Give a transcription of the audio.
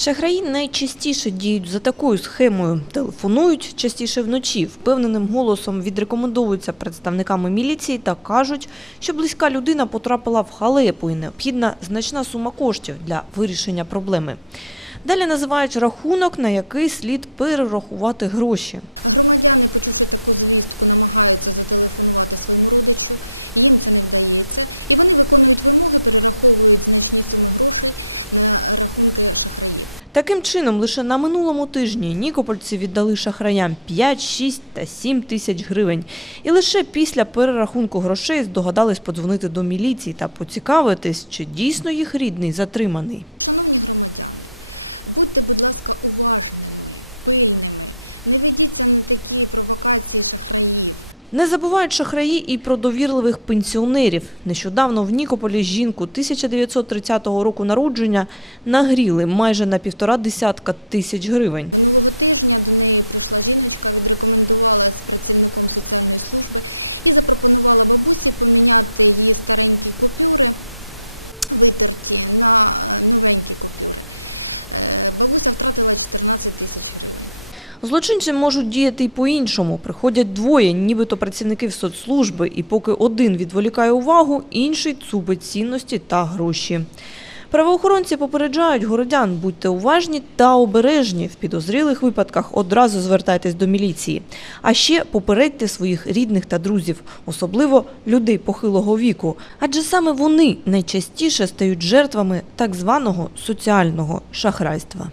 Шахраї найчастіше діють за такою схемою. Телефонують частіше вночі, впевненим голосом відрекомендовуються представниками міліції та кажуть, що близька людина потрапила в халепу і необхідна значна сума коштів для вирішення проблеми. Далі називають рахунок, на який слід перерахувати гроші. Таким чином, лише на минулому тижні нікопольці віддали шахраям 5, 6 та 7 тисяч гривень. І лише після перерахунку грошей здогадались подзвонити до міліції та поцікавитись, чи дійсно їх рідний затриманий. Не забувають шахраї і про довірливих пенсіонерів. Нещодавно в Нікополі жінку 1930 року народження нагріли майже на півтора десятка тисяч гривень. Злочинці можуть діяти й по-іншому. Приходять двоє, нібито працівників соцслужби, і поки один відволікає увагу, інший цупить цінності та гроші. Правоохоронці попереджають городян, будьте уважні та обережні. В підозрілих випадках одразу звертайтесь до міліції. А ще попередьте своїх рідних та друзів, особливо людей похилого віку, адже саме вони найчастіше стають жертвами так званого соціального шахрайства.